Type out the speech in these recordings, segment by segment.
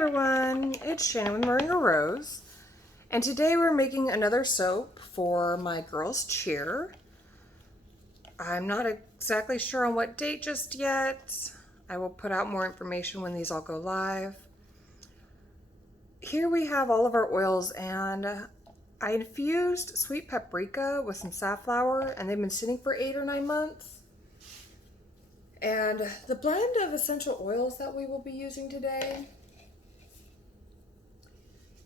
everyone, it's Shannon with Moringa Rose, and today we're making another soap for my girls' cheer. I'm not exactly sure on what date just yet. I will put out more information when these all go live. Here we have all of our oils, and I infused sweet paprika with some safflower, and they've been sitting for 8 or 9 months. And the blend of essential oils that we will be using today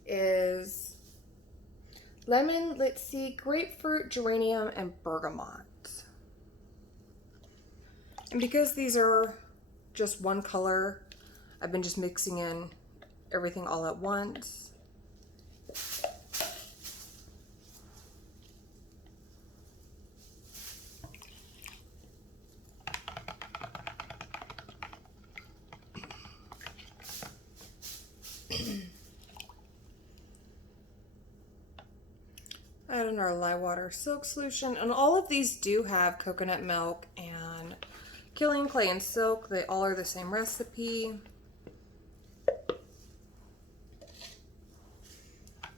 is lemon, Litsea, grapefruit, geranium, and bergamot. And because these are just one color, I've been just mixing in everything all at once. Add in our lye water silk solution, and all of these do have coconut milk and killing clay and silk. They all are the same recipe.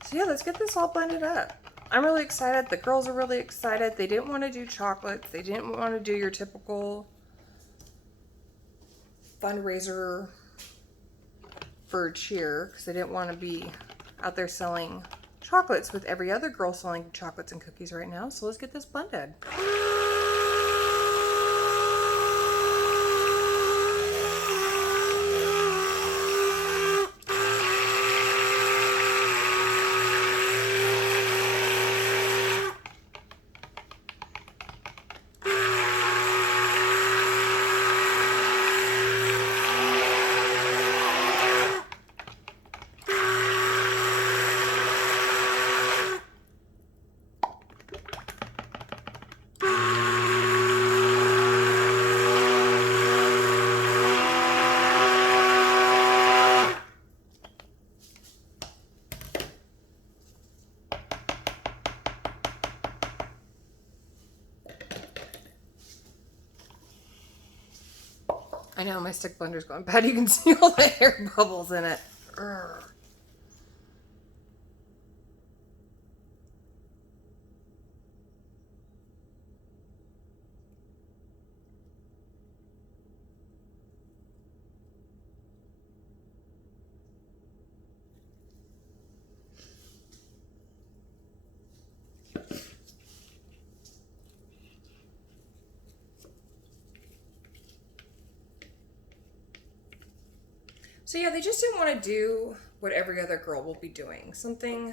So yeah, let's get this all blended up. I'm really excited. The girls are really excited. They didn't want to do chocolates. They didn't want to do your typical fundraiser for cheer because they didn't want to be out there selling chocolates with every other girl selling chocolates and cookies right now. So let's get this blended. I know my stick blender's going bad. You can see all the air bubbles in it. Urgh. So yeah, they just didn't want to do what every other girl will be doing. Something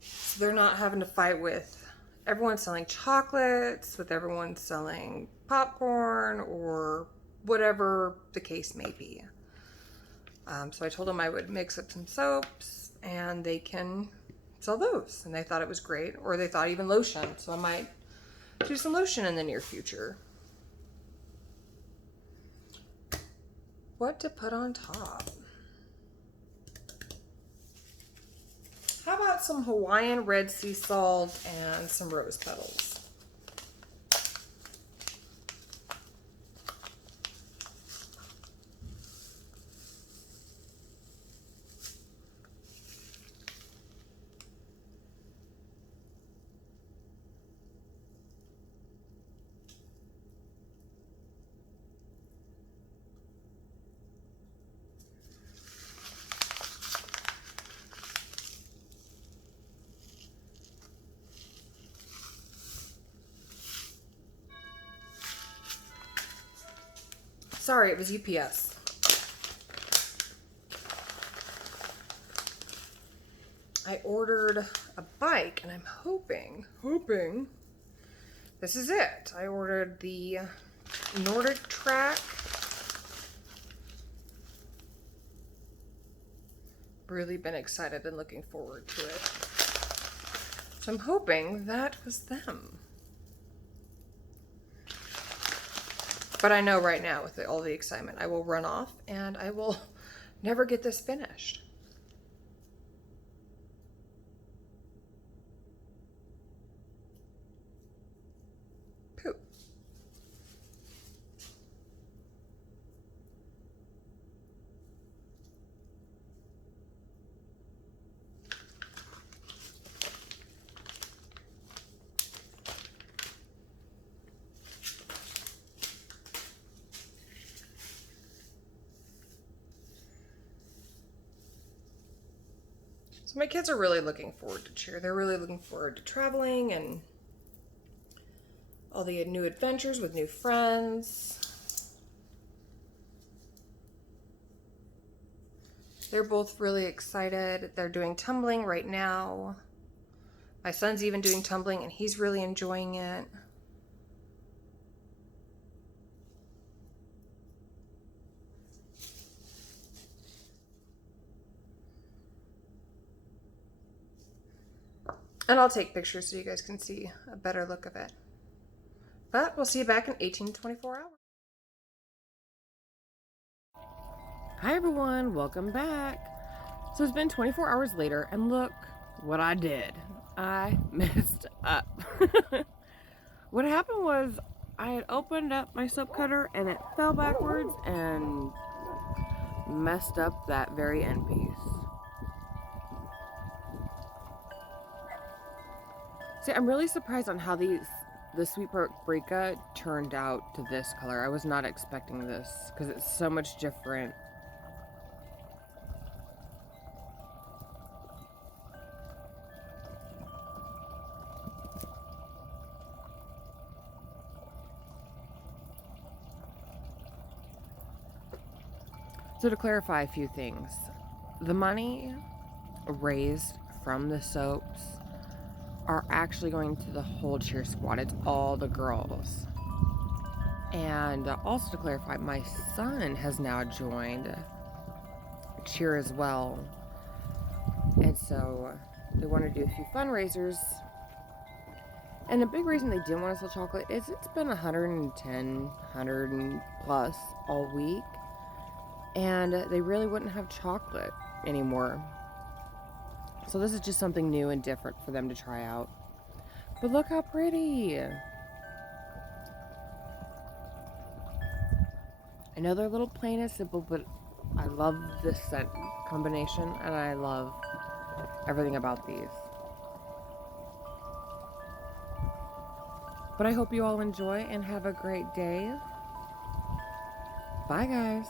so they're not having to fight with everyone selling chocolates, with everyone selling popcorn, or whatever the case may be. So I told them I would mix up some soaps and they can sell those. And they thought it was great, or they thought even lotion. So I might do some lotion in the near future. What to put on top? How about some Hawaiian red sea salt and some rose petals? Sorry, it was UPS. I ordered a bike and I'm hoping this is it. I ordered the Nordic Track. Really been excited and looking forward to it. So I'm hoping that was them. But I know right now with all the excitement, I will run off and I will never get this finished. Poop. So my kids are really looking forward to cheer. They're really looking forward to traveling and all the new adventures with new friends. They're both really excited. They're doing tumbling right now. My son's even doing tumbling and he's really enjoying it. And I'll take pictures so you guys can see a better look of it. But we'll see you back in 18 to 24 hours. Hi everyone, welcome back. So it's been 24 hours later and look what I did. I messed up. What happened was I had opened up my soap cutter and it fell backwards and messed up that very end piece. See, I'm really surprised on how the Sweet Paprika turned out to this color. I was not expecting this because it's so much different. So to clarify a few things, the money raised from the soaps are actually going to the whole cheer squad. It's all the girls. And also to clarify, my son has now joined cheer as well. And so they want to do a few fundraisers. And a big reason they didn't want to sell chocolate is it's been 110, 100 and plus all week. And they really wouldn't have chocolate anymore. So this is just something new and different for them to try out. But look how pretty. I know they're a little plain and simple, but I love this scent combination and I love everything about these. But I hope you all enjoy and have a great day. Bye guys.